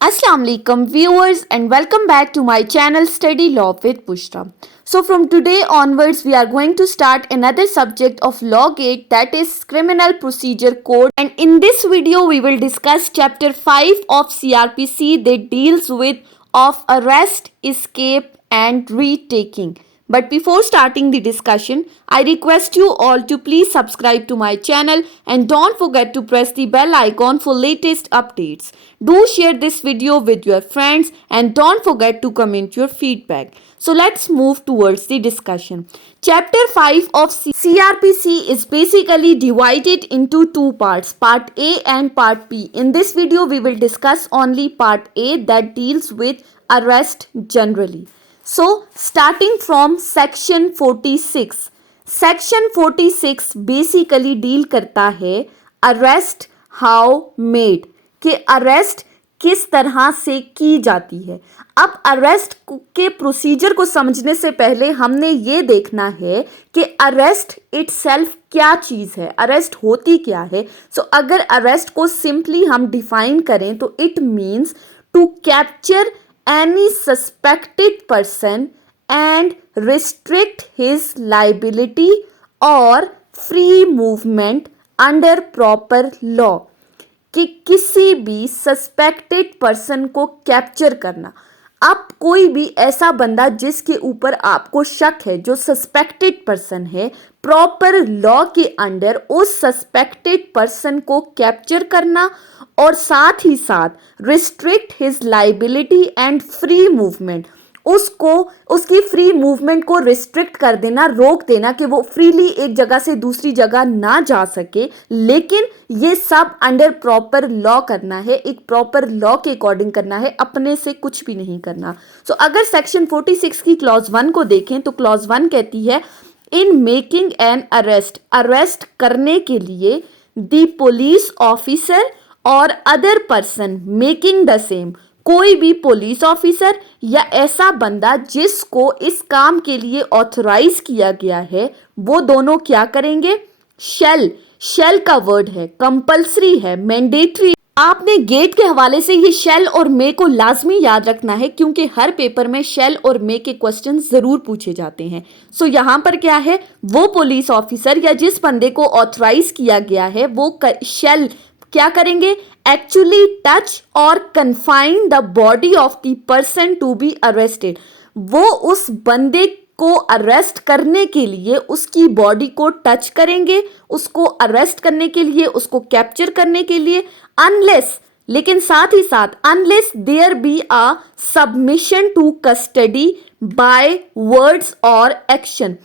Assalamu alaikum viewers and welcome back to my channel Study Law with Bushra. So from today onwards we are going to start another subject of Law Gate, that is Criminal Procedure Code, and in this video we will discuss chapter 5 of CRPC that deals with of arrest, escape and retaking. But before starting the discussion, I request you all to please subscribe to my channel and don't forget to press the bell icon for latest updates. Do share this video with your friends and don't forget to comment your feedback. So let's move towards the discussion. Chapter 5 of CRPC is basically divided into two parts, part A and part B. In this video, we will discuss only part A that deals with arrest generally. So, starting from section 46. Section 46 basically deal करता है arrest how made, कि arrest किस तरह से की जाती है. अब अरेस्ट के प्रोसीजर को समझने से पहले हमने ये देखना है कि अरेस्ट इटसेल्फ क्या चीज़ है, अरेस्ट होती क्या है. सो अगर अरेस्ट को सिंपली हम डिफाइन करें तो it means to capture any suspected person and restrict his liability or free movement under proper law. कि किसी भी सस्पेक्टेड पर्सन को कैप्चर करना. अब कोई भी ऐसा बंदा जिसके ऊपर आपको शक है, जो सस्पेक्टेड पर्सन है, प्रॉपर लॉ के अंडर उस सस्पेक्टेड पर्सन को कैप्चर करना और साथ ही साथ restrict his liability and free movement, उसको उसकी फ्री मूवमेंट को रिस्ट्रिक्ट कर देना, रोक देना कि वो फ्रीली एक जगह से दूसरी जगह ना जा सके. लेकिन ये सब अंडर प्रॉपर लॉ करना है, एक प्रॉपर लॉ के अकॉर्डिंग करना है, अपने से कुछ भी नहीं करना. सो अगर सेक्शन 46 की क्लॉज 1 को देखें तो क्लॉज 1 कहती है in making an arrest, arrest करने के लिए the police officer or other person making the same, कोई भी पुलिस ऑफिसर या ऐसा बंदा जिसको इस काम के लिए ऑथराइज किया गया है, वो दोनों क्या करेंगे. शेल का वर्ड है, कंपल्सरी है, मैंडेटरी. आपने गेट के हवाले से ये शेल और मे को लाजमी याद रखना है क्योंकि हर पेपर में शेल और मे के क्वेश्चन जरूर पूछे जाते हैं. सो यहाँ पर क्या है, वो पुलिस ऑफिसर या जिस बंदे को ऑथराइज किया गया है वो शेल क्या करेंगे, actually touch or confine the body of the person to be arrested. वो उस बंदे को अरेस्ट करने के लिए उसकी बॉडी को टच करेंगे, उसको अरेस्ट करने के लिए, उसको कैप्चर करने के लिए, अनलेस, लेकिन साथ ही साथ unless there be a submission to custody by words or action,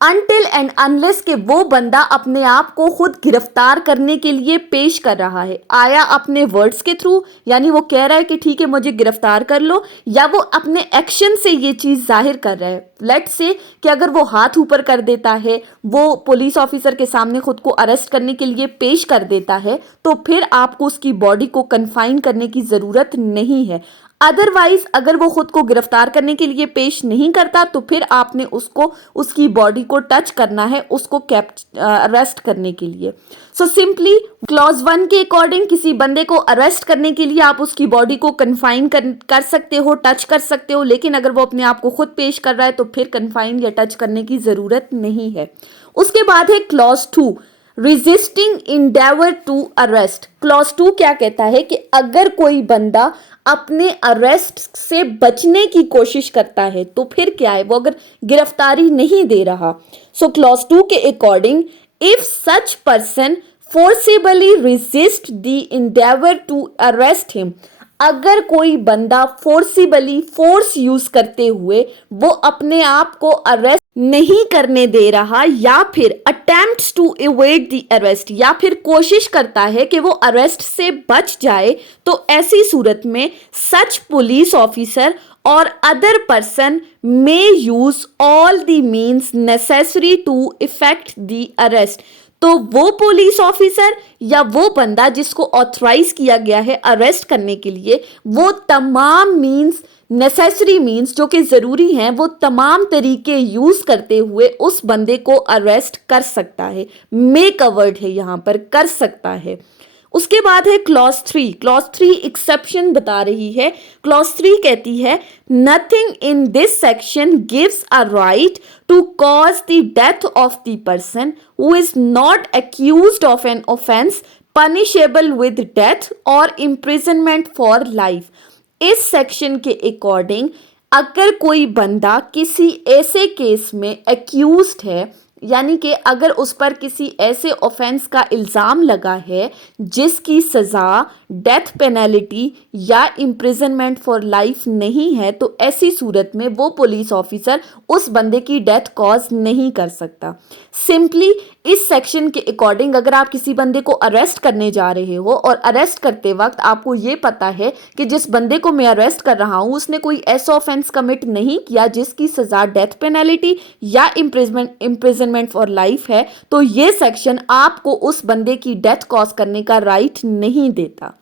until and unless के वो बंदा अपने आप को खुद गिरफ्तार करने के लिए पेश कर रहा है, आया अपने वर्ड्स के थ्रू, यानी वो कह रहा है कि ठीक है मुझे गिरफ्तार कर लो, या वो अपने एक्शन से ये चीज़ जाहिर कर रहा है. लेट्स से कि अगर वो हाथ ऊपर कर देता है, वो पुलिस ऑफिसर के सामने खुद को अरेस्ट करने के लिए पेश कर देता है, तो फिर आपको उसकी बॉडी को कन्फाइन करने की ज़रूरत नहीं है. अदरवाइज अगर वो खुद को गिरफ्तार करने के लिए पेश नहीं करता तो फिर आपने उसको उसकी बॉडी को टच करना है, उसको अरेस्ट करने के लिए. सो सिंपली क्लॉज 1 के अकॉर्डिंग किसी बंदे को अरेस्ट करने के लिए आप उसकी बॉडी को कन्फाइन कर सकते हो, टच कर सकते हो, लेकिन अगर वो अपने आप को खुद पेश कर रहा है तो फिर कन्फाइन या टच करने की ज़रूरत नहीं है. उसके बाद है clause 2, resisting endeavour to arrest. Clause 2 क्या कहता है कि अगर कोई बंदा अपने अरेस्ट से बचने की कोशिश करता है तो फिर क्या है, वो अगर गिरफ्तारी नहीं दे रहा. सो क्लॉज 2 के according if such person forcibly resist the endeavour to arrest him, अगर कोई बंदा फोर्सिबली फोर्स यूज करते हुए वो अपने आप को अरेस्ट नहीं करने दे रहा, या फिर attempts to evade the arrest, या फिर कोशिश करता है कि वो अरेस्ट से बच जाए, तो ऐसी सूरत में such police officer or other person may use all the means necessary to effect the arrest. तो वो पुलिस ऑफिसर या वो बंदा जिसको ऑथराइज किया गया है अरेस्ट करने के लिए, वो तमाम मीन्स, नेसेसरी मीन्स जो कि ज़रूरी हैं, वो तमाम तरीके यूज़ करते हुए उस बंदे को अरेस्ट कर सकता है. मे का वर्ड है यहाँ पर, कर सकता है. उसके बाद है क्लॉज 3। क्लॉज 3 एक्सेप्शन बता रही है। क्लॉज 3 कहती है nothing in this section gives a right to cause the death of the person who is not accused of an offence punishable with death or imprisonment for life. इस section के according अगर कोई बंदा किसी ऐसे case में accused है, यानी कि अगर उस पर किसी ऐसे ऑफेंस का इल्ज़ाम लगा है जिसकी सज़ा डेथ पेनल्टी या इम्प्रिजनमेंट फॉर लाइफ नहीं है, तो ऐसी सूरत में वो पुलिस ऑफिसर उस बंदे की डेथ कॉज नहीं कर सकता। सिंपली इस सेक्शन के अकॉर्डिंग अगर आप किसी बंदे को अरेस्ट करने जा रहे हो और अरेस्ट करते वक्त आपको ये पता है कि जिस बंदे को मैं अरेस्ट कर रहा हूँ उसने कोई ऐसा ऑफेंस कमिट नहीं किया जिसकी सज़ा डेथ पेनल्टी या इम्प्रिजनमेंट फॉर लाइफ है, तो ये सेक्शन आपको उस बंदे की डेथ कॉज करने का राइट नहीं देता।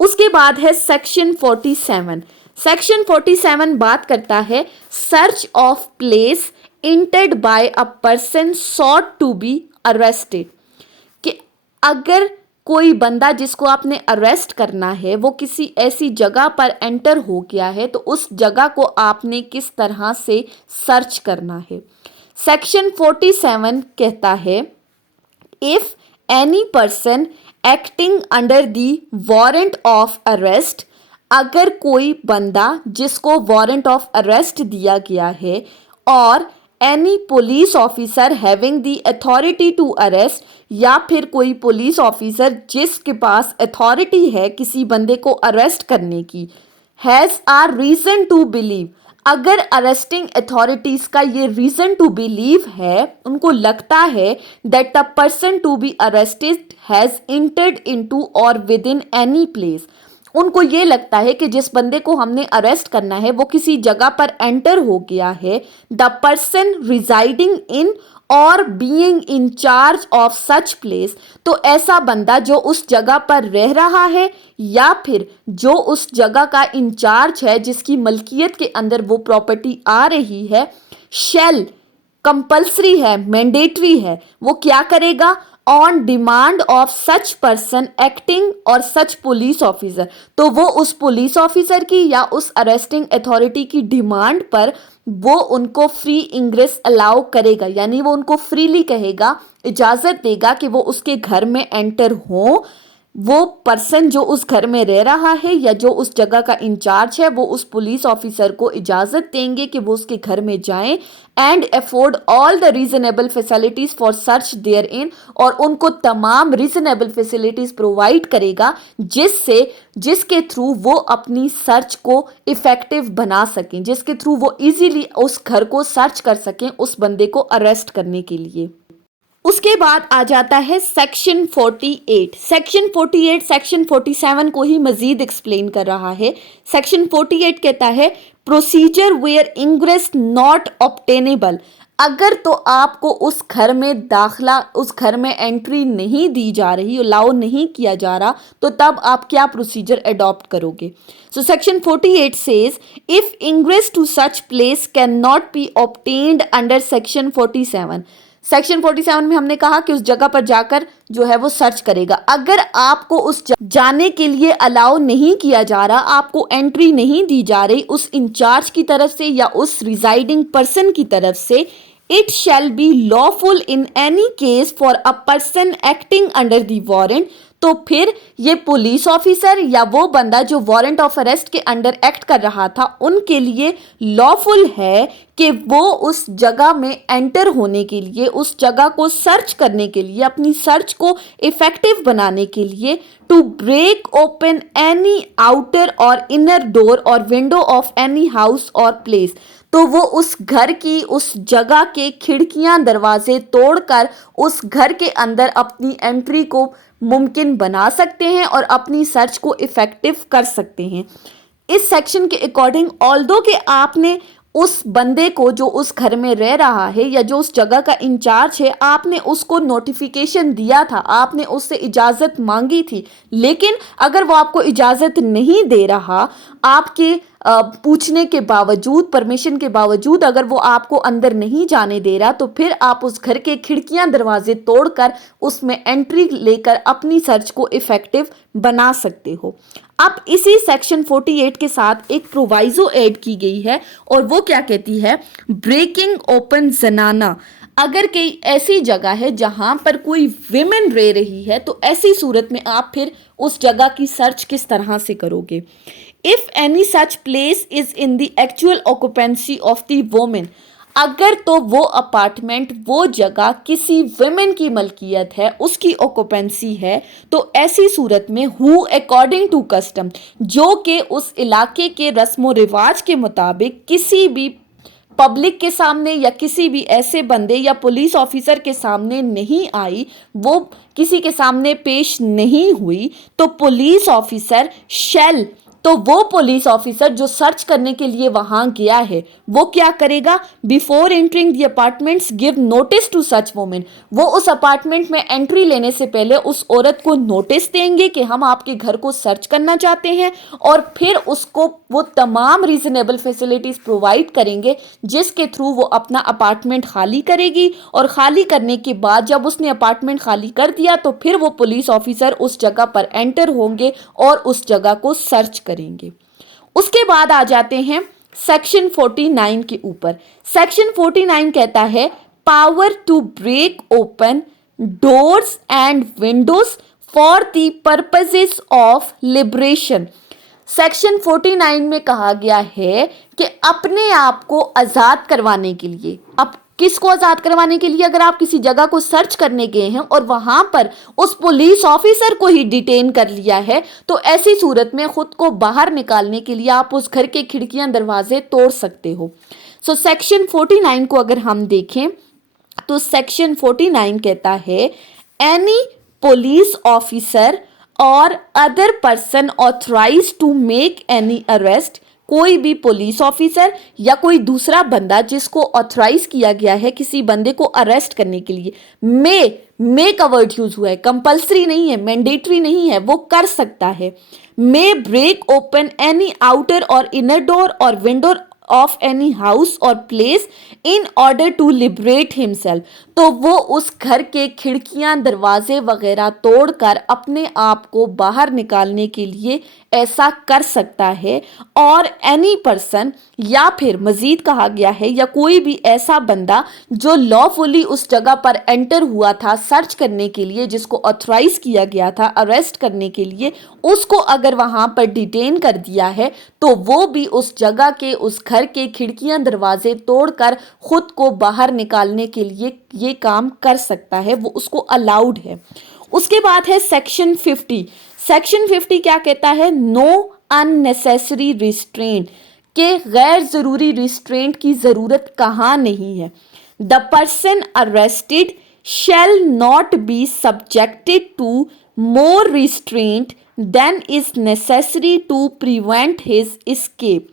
उसके बाद है सेक्शन 47। सेक्शन 47 बात करता है search of place entered by a person sought to be arrested, कि अगर कोई बंदा जिसको आपने अरेस्ट करना है वो किसी ऐसी जगह पर एंटर हो गया है तो उस जगह को आपने किस तरह से सर्च करना है। सेक्शन 47 कहता है if any person acting under the warrant of arrest, अगर कोई बंदा जिसको वारंट ऑफ अरेस्ट दिया गया है और any police officer having the authority to arrest, या फिर कोई पुलिस ऑफिसर जिसके पास अथॉरिटी है किसी बंदे को अरेस्ट करने की, has a reason to believe, अगर अरेस्टिंग अथॉरिटीज का ये रीजन टू बिलीव है, उनको लगता है that the person to be arrested has entered into or within any एनी प्लेस, उनको ये लगता है कि जिस बंदे को हमने अरेस्ट करना है वो किसी जगह पर एंटर हो गया है, द पर्सन रिजाइडिंग इन और being in charge of such place, तो ऐसा बंदा जो उस जगह पर रह रहा है या फिर जो उस जगह का इंचार्ज है जिसकी मलकियत के अंदर वो प्रॉपर्टी आ रही है, शैल कंपल्सरी है, मैंडेटरी है, वो क्या करेगा on demand of such person acting और सच पुलिस ऑफिसर, तो वो उस पुलिस ऑफिसर की या उस अरेस्टिंग अथॉरिटी की डिमांड पर वो उनको फ्री इंग्रेस अलाउ करेगा, यानी वो उनको फ्रीली कहेगा, इजाज़त देगा कि वो उसके घर में एंटर हो। वो पर्सन जो उस घर में रह रहा है या जो उस जगह का इंचार्ज है वो उस पुलिस ऑफिसर को इजाज़त देंगे कि वो उसके घर में जाएं and afford all the reasonable facilities for search therein, और उनको तमाम रीजनेबल फैसिलिटीज़ प्रोवाइड करेगा जिसके थ्रू वो अपनी सर्च को इफ़ेक्टिव बना सकें, जिसके थ्रू वो इजीली उस घर को सर्च कर सकें उस बंदे को अरेस्ट करने के लिए। उसके बाद आ जाता है सेक्शन 48। सेक्शन 48 सेक्शन 47 को ही मजीद एक्सप्लेन कर रहा है। सेक्शन 48 कहता है procedure where ingress not obtainable, अगर तो आपको उस घर में दाखिला, उस घर में एंट्री नहीं दी जा रही, अलाउ नहीं किया जा रहा, तो तब आप क्या प्रोसीजर अडॉप्ट करोगे। So section 48 says if ingress to such place can not be obtained under section 47। Section 47 में हमने कहा कि उस जगह पर जाकर जो है वो सर्च करेगा। अगर आपको उस जाने के लिए अलाउ नहीं किया जा रहा, आपको एंट्री नहीं दी जा रही उस इंचार्ज की तरफ से या उस रिजाइडिंग पर्सन की तरफ से, it shall be lawful in any case for a person acting under the warrant, तो फिर ये पुलिस ऑफिसर या वो बंदा जो वारंट ऑफ अरेस्ट के अंडर एक्ट कर रहा था उनके लिए लॉफुल है कि वो उस जगह में एंटर होने के लिए, उस जगह को सर्च करने के लिए, अपनी सर्च को इफेक्टिव बनाने के लिए to break open any outer or inner door or window of any house or place, तो वो उस घर की, उस जगह के खिड़कियां दरवाजे तोड़कर उस घर के अंदर अपनी एंट्री को मुमकिन बना सकते हैं और अपनी सर्च को इफेक्टिव कर सकते हैं। इस सेक्शन के अकॉर्डिंग ऑल्दो कि आपने उस बंदे को जो उस घर में रह रहा है या जो उस जगह का इंचार्ज है, आपने उसको नोटिफिकेशन दिया था, आपने उससे इजाज़त मांगी थी, लेकिन अगर वो आपको इजाज़त नहीं दे रहा, आपके पूछने के बावजूद, परमिशन के बावजूद अगर वो आपको अंदर नहीं जाने दे रहा, तो फिर आप उस घर के खिड़कियां दरवाजे तोड़कर उसमें एंट्री लेकर अपनी सर्च को इफेक्टिव बना सकते हो। अब इसी सेक्शन 48 के साथ एक प्रोवाइजो ऐड की गई है और वो क्या कहती है, ब्रेकिंग ओपन जनाना। अगर कई ऐसी जगह है जहां पर कोई विमेन रह रही है, तो ऐसी सूरत में आप फिर उस जगह की सर्च किस तरह से करोगे। If any such place is in the actual occupancy of the women, अगर तो वो अपार्टमेंट, वो जगह किसी विमेन की मलकियत है, उसकी ऑक्यूपेंसी है, तो ऐसी सूरत में हु अकॉर्डिंग टू कस्टम, जो कि उस इलाके के रस्म रिवाज के मुताबिक किसी भी पब्लिक के सामने या किसी भी ऐसे बंदे या पुलिस ऑफिसर के सामने नहीं आई, वो किसी के सामने पेश नहीं हुई, तो पुलिस ऑफिसर शैल, तो वो पुलिस ऑफिसर जो सर्च करने के लिए वहां गया है, वो क्या करेगा, before entering the apartments give notice to such women, वो उस अपार्टमेंट में एंट्री लेने से पहले उस औरत को नोटिस देंगे कि हम आपके घर को सर्च करना चाहते हैं, और फिर उसको वो तमाम रीजनेबल फैसिलिटीज प्रोवाइड करेंगे जिसके थ्रू वो अपना अपार्टमेंट खाली करेगी, और खाली करने के बाद जब उसने अपार्टमेंट खाली कर दिया, तो फिर वो पुलिस ऑफिसर उस जगह पर एंटर होंगे और उस जगह को सर्च करेंगे। उसके बाद आ जाते हैं सेक्शन 49 के ऊपर। सेक्शन 49 कहता है power to break open doors and windows for the purposes of liberation. Section 49 में कहा गया है कि अपने आप को आजाद करवाने के लिए, अब किसको आजाद करवाने के लिए, अगर आप किसी जगह को सर्च करने गए हैं और वहां पर उस पुलिस ऑफिसर को ही डिटेन कर लिया है, तो ऐसी सूरत में खुद को बाहर निकालने के लिए आप उस घर के खिड़कियां दरवाजे तोड़ सकते हो। सो सेक्शन 49 को अगर हम देखें तो सेक्शन 49 कहता है any police officer or other person authorise to make any arrest, कोई भी पुलिस ऑफिसर या कोई दूसरा बंदा जिसको ऑथराइज किया गया है किसी बंदे को अरेस्ट करने के लिए, मे का वर्ड यूज हुआ है, कंपल्सरी नहीं है, मैंडेटरी नहीं है, वो कर सकता है। May break open any outer or inner door or window of any house or place in order to liberate himself, तो वो उस घर के खिड़कियां दरवाजे वगैरह तोड़कर अपने आप को बाहर निकालने के लिए ऐसा कर सकता है। और एनी पर्सन, या फिर मजीद कहा गया है, या कोई भी ऐसा बंदा जो लॉफुली उस जगह पर एंटर हुआ था सर्च करने के लिए, जिसको ऑथराइज किया गया था अरेस्ट करने के लिए, उसको अगर वहां पर डिटेन कर दिया है, तो वो भी उस जगह के, उस घर के खिड़कियां दरवाजे तोड़कर खुद को बाहर निकालने के लिए ये काम कर सकता है, वो उसको अलाउड है। उसके बाद है सेक्शन 50। सेक्शन 50 क्या कहता है, नो अननेसेसरी रिस्ट्रेंट, के गैर जरूरी रिस्ट्रेंट की जरूरत कहाँ नहीं है। The person arrested shall not be subjected to more restraint than is necessary to prevent his escape,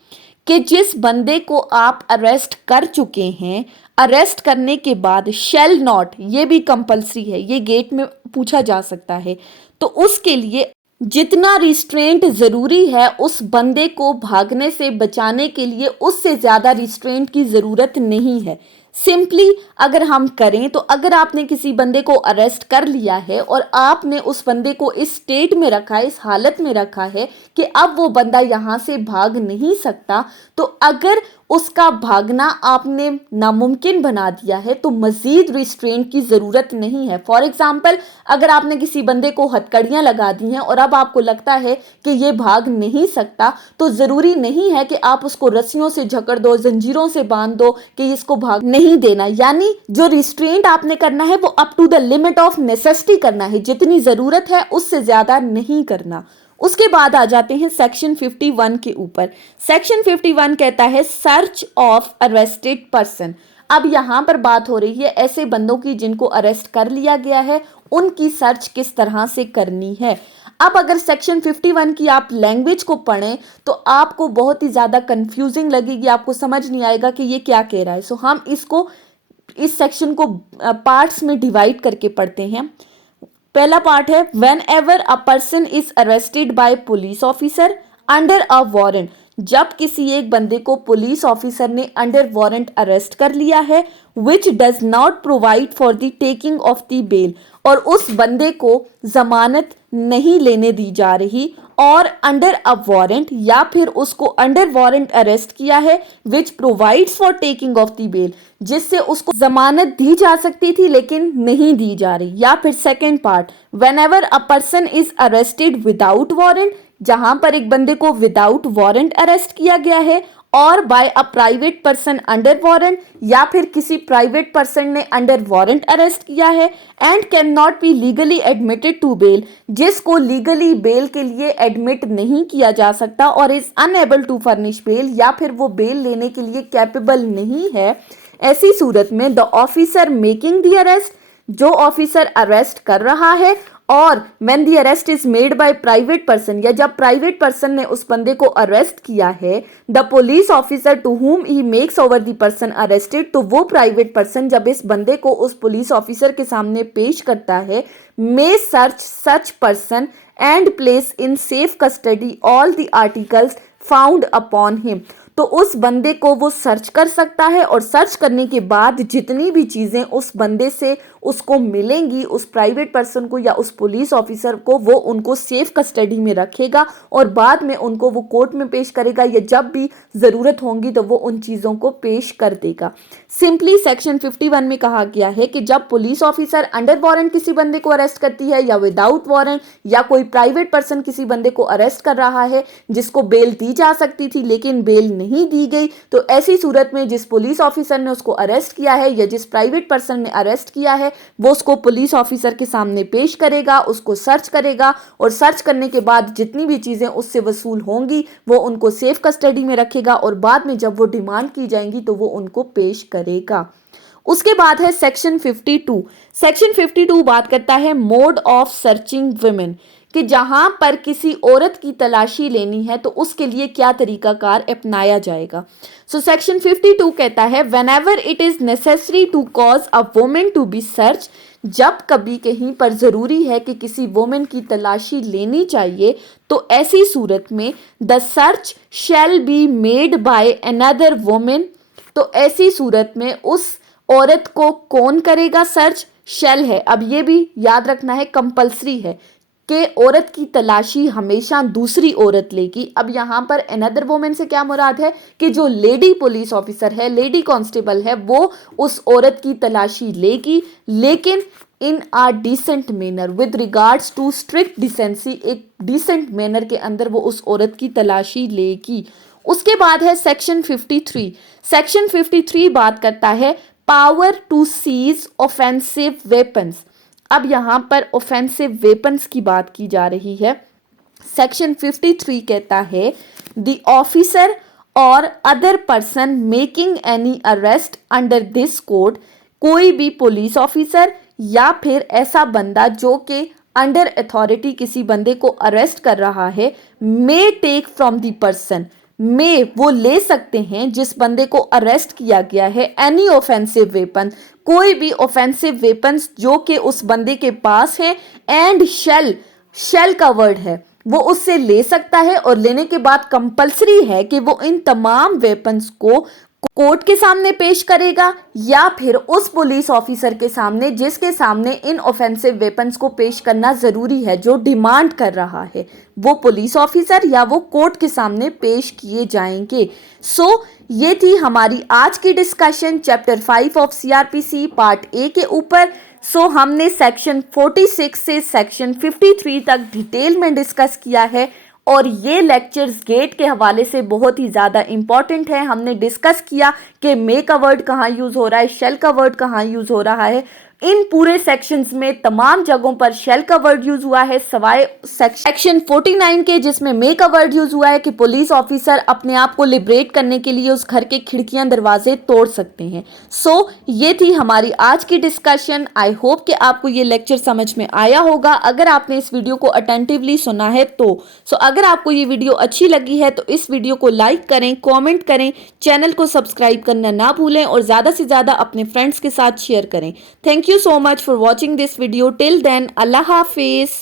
कि जिस बंदे को आप अरेस्ट कर चुके हैं, अरेस्ट करने के बाद shall not, ये भी कंपल्सरी है, ये गेट में पूछा जा सकता है, तो उसके लिए जितना रिस्ट्रेंट जरूरी है उस बंदे को भागने से बचाने के लिए, उससे ज्यादा रिस्ट्रेंट की जरूरत नहीं है। सिंपली अगर हम करें तो अगर आपने किसी बंदे को अरेस्ट कर लिया है और आपने उस बंदे को इस स्टेट में रखा है, इस हालत में रखा है कि अब वो बंदा यहाँ से भाग नहीं सकता, तो अगर उसका भागना आपने नामुमकिन बना दिया है तो मजीद रिस्ट्रेंट की ज़रूरत नहीं है। फॉर एग्जाम्पल, अगर आपने किसी बंदे को हथकड़ियाँ लगा दी हैं और अब आपको लगता है कि ये भाग नहीं सकता, तो ज़रूरी नहीं है कि आप उसको रस्सियों से जकड़ दो, जंजीरों से बांध दो कि इसको भाग नहीं देना। यानी जो रिस्ट्रेंट आपने करना है वो up to the limit of necessity करना है, जितनी ज़रूरत है उससे ज़्यादा नहीं करना। उसके बाद आ जाते हैं सेक्शन 51 के ऊपर। सेक्शन 51 कहता है सर्च ऑफ अरेस्टेड पर्सन। अब यहाँ पर बात हो रही है ऐसे बंदों की जिनको अरेस्ट कर लिया गया है, उनकी सर्च किस तरह से करनी है। अब अगर सेक्शन 51 की आप लैंग्वेज को पढ़ें तो आपको बहुत ही ज़्यादा कंफ्यूजिंग लगेगी, आपको समझ नहीं आएगा कि ये क्या कह रहा है। सो हम इस सेक्शन को पार्ट्स में डिवाइड करके पढ़ते हैं। पहला पार्ट है whenever a person is arrested by police officer under a warrant. जब किसी एक बंदे को पुलिस ऑफिसर ने अंडर वारंट अरेस्ट कर लिया है, which does not provide for the taking of the bail, और उस बंदे को जमानत नहीं लेने दी जा रही, और अंडर अ वारंट या फिर उसको अंडर वारंट अरेस्ट किया है which provides for taking of the bail, जिससे उसको जमानत दी जा सकती थी लेकिन नहीं दी जा रही। या फिर second part when ever a person is arrested without warrant, जहां पर एक बंदे को विदाउट वारंट अरेस्ट किया गया है, और by a private person under warrant, या फिर किसी प्राइवेट पर्सन ने अंडर वारंट अरेस्ट किया है, and can not be legally admitted to bail, जिसको लीगली बेल के लिए एडमिट नहीं किया जा सकता, और is unable to furnish bail, या फिर वो बेल लेने के लिए कैपेबल नहीं है। ऐसी सूरत में the officer making the arrest, जो ऑफिसर अरेस्ट कर रहा है, और when the arrest is made by private person, या जब प्राइवेट पर्सन ने उस बंदे को अरेस्ट किया है, the police officer to whom he makes over the person arrested, तो वो प्राइवेट पर्सन जब इस बंदे को उस पुलिस ऑफिसर के सामने पेश करता है, may search such person and place in safe custody all the articles found upon him, तो उस बंदे को वो सर्च कर सकता है, और सर्च करने के बाद जितनी भी चीज़ें उस बंदे से उसको मिलेंगी, उस प्राइवेट पर्सन को या उस पुलिस ऑफिसर को, वो उनको सेफ कस्टडी में रखेगा, और बाद में उनको वो कोर्ट में पेश करेगा, या जब भी ज़रूरत होगी तो वो उन चीज़ों को पेश कर देगा। सिंपली सेक्शन 51 में कहा गया है कि जब पुलिस ऑफिसर अंडर वारंट किसी बंदे को अरेस्ट करती है, या विदाउट वारंट, या कोई प्राइवेट पर्सन किसी बंदे को अरेस्ट कर रहा है जिसको बेल दी जा सकती थी लेकिन बेल नहीं दी गई, तो ऐसी सूरत में जिस पुलिस ऑफिसर ने उसको अरेस्ट किया है या जिस प्राइवेट पर्सन ने अरेस्ट किया है, वो उसको पुलिस ऑफिसर के सामने पेश करेगा, उसको सर्च करेगा, और सर्च करने के बाद जितनी भी चीज़ें उससे वसूल होंगी वो उनको सेफ कस्टडी में रखेगा, और बाद में जब वो डिमांड की जाएंगी तो वो उनको पेश करेगा। उसके बाद है सेक्शन 52। सेक्शन 52 बात करता है मोड ऑफ सर्चिंग वुमेन, कि जहां पर किसी औरत की तलाशी लेनी है तो उसके लिए क्या तरीकाकार अपनाया जाएगा। सो सेक्शन 52 कहता है whenever it is necessary to cause a woman to be search, जब कभी कहीं पर ज़रूरी है कि किसी वुमेन की तलाशी लेनी चाहिए, तो ऐसी सूरत में the search shall be made by another women, तो ऐसी सूरत में उस औरत को कौन करेगा सर्च, शैल है। अब ये भी याद रखना है, कंपल्सरी है कि औरत की तलाशी हमेशा दूसरी औरत लेगी। अब यहाँ पर अनदर वुमेन से क्या मुराद है कि जो लेडी पुलिस ऑफिसर है, लेडी कांस्टेबल है, वो उस औरत की तलाशी लेगी, लेकिन in a decent manner with regards to strict decency, एक डिसेंट मैनर के अंदर वो उस औरत की तलाशी लेगी। उसके बाद है सेक्शन 53। सेक्शन 53 बात करता है power to seize offensive weapons. अब यहाँ पर ऑफेंसिव वेपन्स की बात की जा रही है। सेक्शन 53 कहता है the officer or other person making any arrest under this code, कोई भी पुलिस ऑफिसर या फिर ऐसा बंदा जो कि अंडर अथॉरिटी किसी बंदे को अरेस्ट कर रहा है, may take from the person, में वो ले सकते हैं जिस बंदे को अरेस्ट किया गया है, एनी ऑफेंसिव वेपन, कोई भी ऑफेंसिव वेपन्स जो कि उस बंदे के पास है, एंड शेल का वर्ड है, वो उससे ले सकता है, और लेने के बाद कंपलसरी है कि वो इन तमाम वेपन्स को कोर्ट के सामने पेश करेगा, या फिर उस पुलिस ऑफिसर के सामने जिसके सामने इन ऑफेंसिव वेपन्स को पेश करना ज़रूरी है, जो डिमांड कर रहा है, वो पुलिस ऑफिसर या वो कोर्ट के सामने पेश किए जाएंगे। सो ये थी हमारी आज की discussion chapter 5 of CrPC part A के ऊपर। सो हमने सेक्शन 46 से सेक्शन 53 तक डिटेल में डिस्कस किया है, और ये लेक्चर्स गेट के हवाले से बहुत ही ज़्यादा इम्पॉर्टेंट है। हमने डिस्कस किया कि मे का वर्ड कहाँ यूज़ हो रहा है, शेल का वर्ड कहाँ यूज़ हो रहा है, इन पूरे सेक्शंस में तमाम जगहों पर शेल का वर्ड यूज हुआ है, सवाए सेक्शन 49 के जिसमें मे का वर्ड यूज हुआ है कि पुलिस ऑफिसर अपने आप को लिबरेट करने के लिए उस घर के खिड़कियां दरवाजे तोड़ सकते हैं। सो ये थी हमारी आज की डिस्कशन। आई होप कि आपको ये लेक्चर समझ में आया होगा अगर आपने इस वीडियो को अटेंटिवली सुना है तो। अगर आपको ये वीडियो अच्छी लगी है तो इस वीडियो को लाइक करें, कॉमेंट करें, चैनल को सब्सक्राइब करना ना भूलें और ज़्यादा से ज़्यादा अपने फ्रेंड्स के साथ शेयर करें। Thank you so much for watching this video. Till then, Allah Hafiz.